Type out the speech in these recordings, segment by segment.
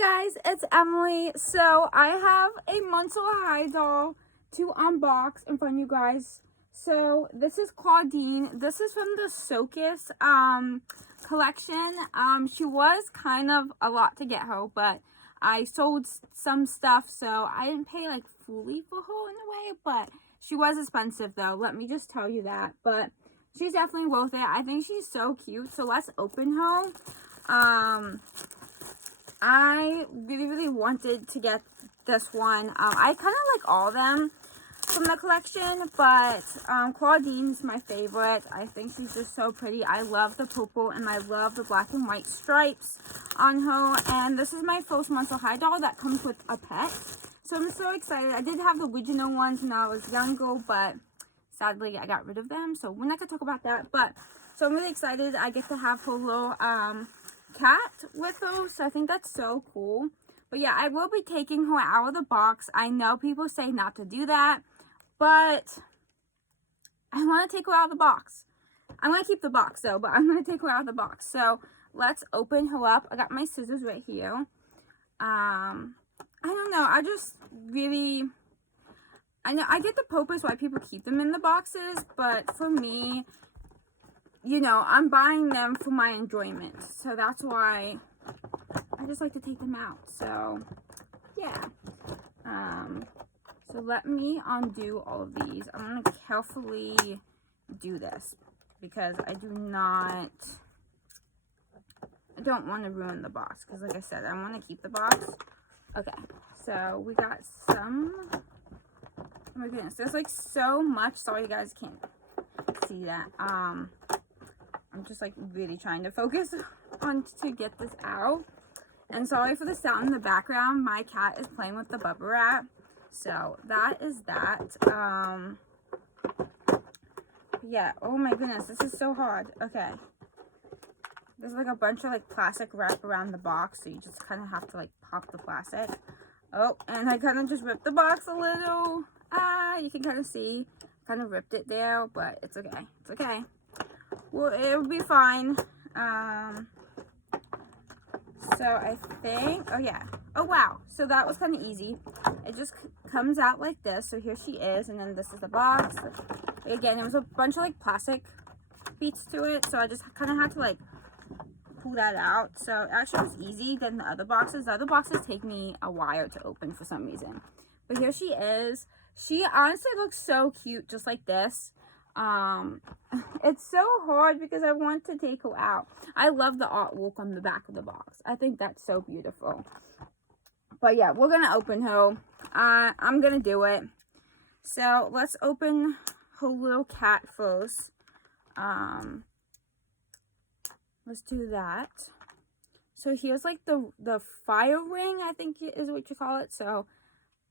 Guys, it's Emily. So I have a Monster High doll to unbox in front of you guys. So this is Clawdeen. This is from the Socus collection. She was kind of a lot to get her, but I sold some stuff, so I didn't pay like fully for her in a way, but she was expensive though. Let me just tell you that. But she's definitely worth it. I think she's so cute. So let's open her. I really wanted to get this one. I kind of like all of them from the collection, but Clawdeen is my favorite. I think she's just so pretty. I love the purple and I love the black and white stripes on her. And this is my first Monster High doll that comes with a pet. So I'm so excited. I did have the original ones when I was younger, but sadly I got rid of them. So we're not going to talk about that. But so I'm really excited. I get to have her little cat with her, so I think that's so cool. But yeah, I will be taking her out of the box. I know people say not to do that, but I want to take her out of the box. I'm going to keep the box though, but I'm going to take her out of the box. So let's open her up. I got my scissors right here. I don't know, I just really, I know I get the purpose why people keep them in the boxes, but for me, you know, I'm buying them for my enjoyment. So that's why I just like to take them out. So, yeah. So let me undo all of these. I'm going to carefully do this because I don't want to ruin the box. Because like I said, I want to keep the box. Okay. So we got some. Oh my goodness. There's like so much. Sorry you guys can't see that. I'm just like really trying to focus on to get this out. And sorry for the sound in the background. My cat is playing with the bubble wrap. So that is that. Yeah. Oh my goodness. This is so hard. Okay. There's like a bunch of like plastic wrap around the box. So you just kind of have to like pop the plastic. Oh, and I kind of just ripped the box a little. You can kind of see. Kind of ripped it there. But it's okay. It's okay. Well, it'll be fine. So I think, oh yeah. Oh wow. So that was kind of easy. It just comes out like this. So here she is. And then this is the box. Again, there was a bunch of like plastic beads to it. So I just kind of had to like pull that out. So it actually was easy than the other boxes. The other boxes take me a while to open for some reason. But here she is. She honestly looks so cute just like this. It's so hard because I want to take her out. I love the artwork on the back of the box. I think that's so beautiful. But yeah, we're gonna open her. I'm gonna do it. So let's open her little cat first. Let's do that. So here's like the fire ring, I think is what you call it. So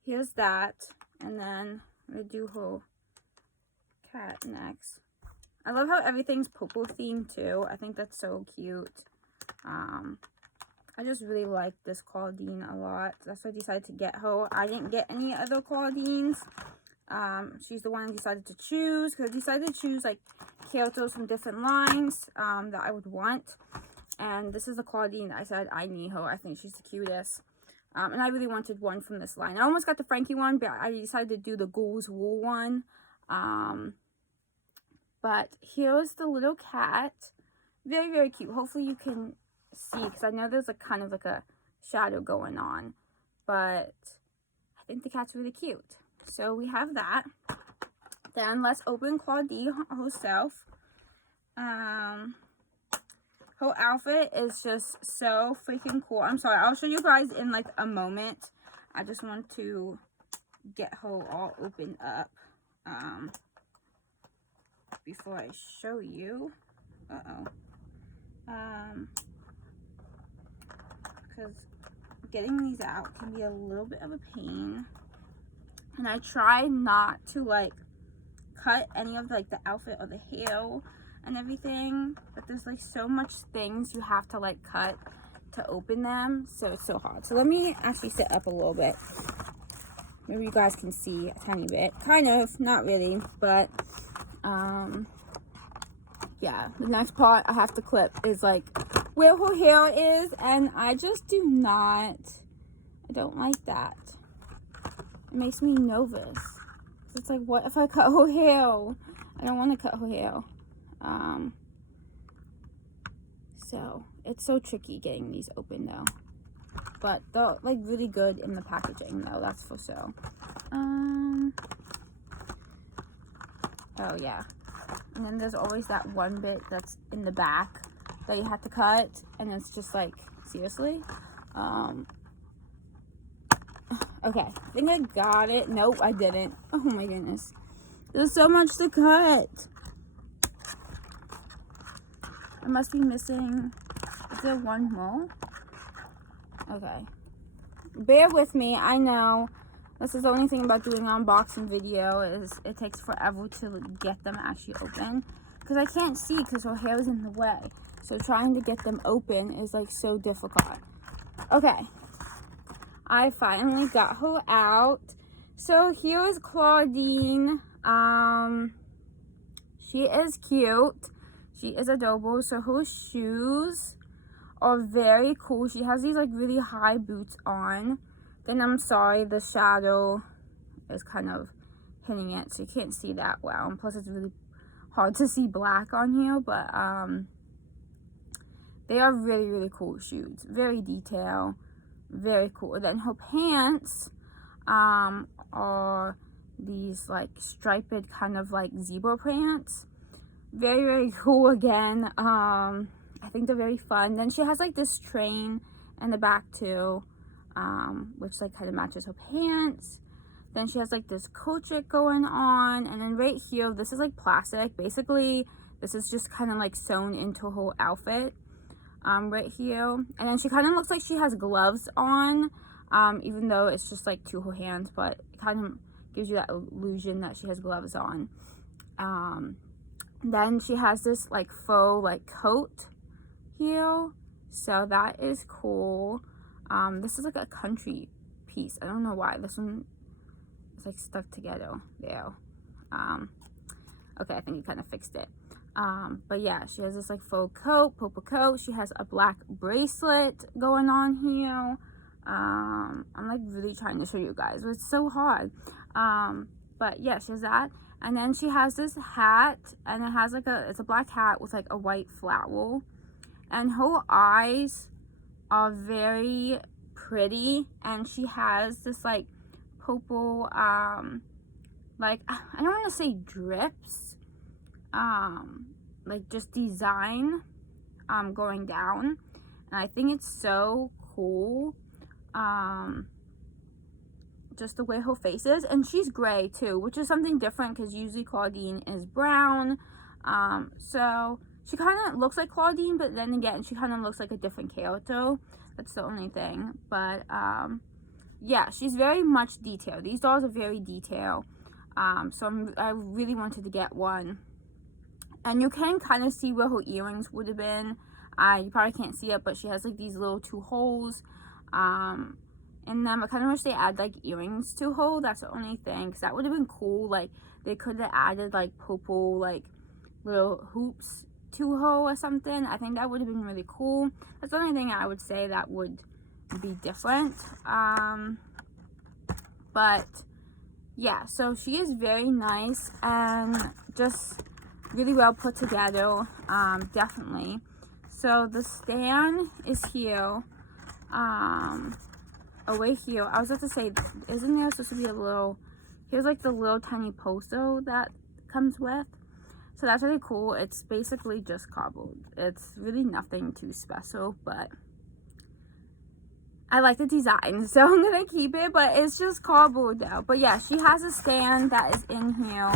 here's that, and then I'm gonna do her cat next. I love how everything's purple themed too. I think that's so cute. I just really like this Clawdeen a lot. That's why I decided to get her. I didn't get any other Clawdeens. She's the one I decided to choose because I decided to choose like characters from different lines that I would want. And this is the Clawdeen. I said I need her. I think she's the cutest. And I really wanted one from this line. I almost got the Frankie one, but I decided to do the Ghouls Wool one. But here's the little cat. Very, very cute. Hopefully you can see, because I know there's like kind of like a shadow going on. But I think the cat's really cute. So we have that. Then let's open Clawdeen herself. Her outfit is just so freaking cool. I'm sorry. I'll show you guys in like a moment. I just want to get her all opened up. Before I show you, because getting these out can be a little bit of a pain, and I try not to like cut any of like the outfit or the hair and everything, but there's like so much things you have to like cut to open them, so it's so hard. So let me actually sit up a little bit. Maybe you guys can see a tiny bit, kind of, not really, but yeah, the next part I have to clip is like where her hair is, and I just I don't like that. It makes me nervous. It's like, what if I cut her hair? I don't want to cut her hair. So it's so tricky getting these open though. But they're like really good in the packaging though, that's for sure. Oh yeah. And then there's always that one bit that's in the back that you have to cut, and it's just like, seriously? Okay, I think I got it. Nope, I didn't. Oh my goodness. There's so much to cut. I must be missing, is there one more? Okay. Bear with me, I know. This is the only thing about doing an unboxing video is it takes forever to get them actually open. Because I can't see because her hair is in the way. So trying to get them open is like so difficult. Okay. I finally got her out. So here is Clawdeen. She is cute. She is adorable. So her shoes are very cool. She has these like really high boots on. Then I'm sorry, the shadow is kind of hitting it, so you can't see that well. And plus it's really hard to see black on here, but they are really, really cool shoes. Very detailed, very cool. Then her pants are these like striped kind of like zebra pants. Very, very cool again. I think they're very fun. Then she has like this train in the back too, which like kind of matches her pants. Then she has like this coat trick going on, and then right here, this is like plastic. Basically, this is just kind of like sewn into her outfit, right here. And then she kind of looks like she has gloves on, even though it's just like to her hands, but it kind of gives you that illusion that she has gloves on. Then she has this like faux like coat here, so that is cool. This is like a country piece. I don't know why this one is like stuck together there. Okay, I think it kind of fixed it. But yeah, she has this like faux coat, purple coat. She has a black bracelet going on here. I'm like really trying to show you guys, but it's so hard. But yeah, she has that. And then she has this hat, and it has like it's a black hat with like a white flower. And her eyes are very pretty, and she has this like purple like, I don't want to say drips, like just design going down, and I think it's so cool. Just the way her face is, and she's gray too, which is something different because usually Clawdeen is brown. So she kind of looks like Clawdeen, but then again, she kind of looks like a different character. That's the only thing. But yeah, she's very much detailed. These dolls are very detailed. So I really wanted to get one. And you can kind of see where her earrings would have been. You probably can't see it, but she has like these little 2 holes in them. I kind of wish they add like earrings to her. That's the only thing, because that would have been cool. Like they could have added like purple like little hoops to her or something. I think that would have been really cool. That's the only thing I would say that would be different. But yeah, so she is very nice and just really well put together. Definitely. So the stand is here. Away here, I was about to say, isn't there supposed to be a little, here's like the little tiny poster that comes with. So that's really cool. It's basically just cardboard. It's really nothing too special, but I like the design, so I'm gonna keep it, but it's just cardboard though. But yeah, she has a stand that is in here.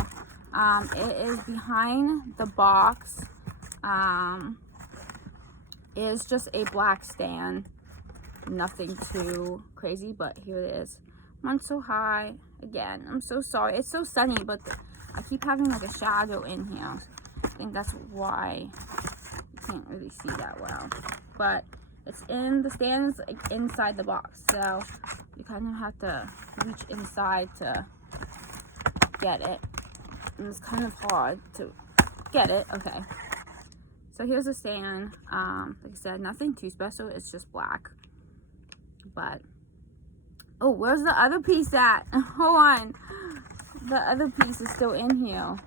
It is behind the box. It is just a black stand. Nothing too crazy, but here it is. I'm so high. Again, I'm so sorry. It's so sunny, but I keep having like a shadow in here. I think that's why you can't really see that well. But it's in the stands, like inside the box, so you kind of have to reach inside to get it. And it's kind of hard to get it. Okay. So So here's the stand. Like I said, nothing too special. It's just black. But, oh, where's the other piece at? Hold on. The other piece is still in here.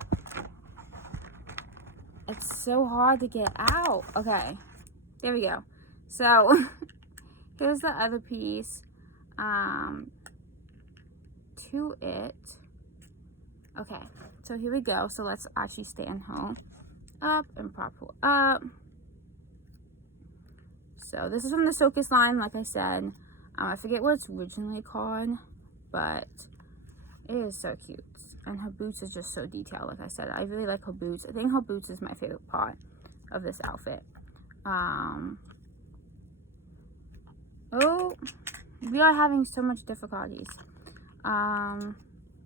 It's so hard to get out. Okay. There we go. So, here's the other piece. To it. Okay. So, here we go. So, let's actually stand her up and prop her up. So, this is from the Circus line, like I said. I forget what it's originally called, but it is so cute. And her boots is just so detailed, like I said. I really like her boots. I think her boots is my favorite part of this outfit. Oh, we are having so much difficulties.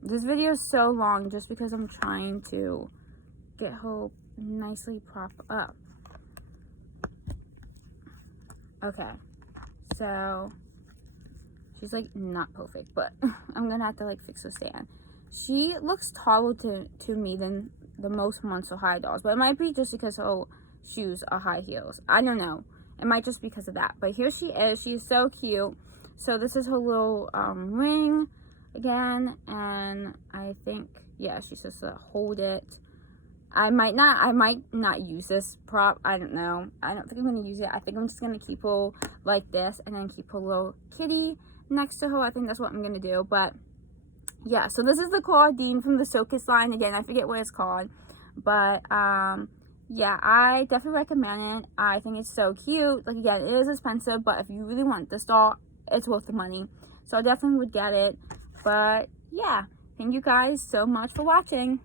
This video is so long just because I'm trying to get her nicely propped up. Okay, so she's like not perfect, but I'm gonna have to like fix her stand. She looks taller to me than the most Monster High dolls, but it might be just because her shoes are high heels. I don't know. It might just be because of that. But here she is. She's so cute. So this is her little ring again, and I think, yeah, she's supposed to hold it. I might not use this prop. I don't know. I don't think I'm going to use it. I think I'm just going to keep her like this and then keep her little kitty next to her. I think that's what I'm going to do. But yeah, so this is the Clawdeen from the Circus line. Again, I forget what it's called. But yeah, I definitely recommend it. I think it's so cute. Like, again, it is expensive, but if you really want this doll, it's worth the money. So I definitely would get it. But yeah, thank you guys so much for watching.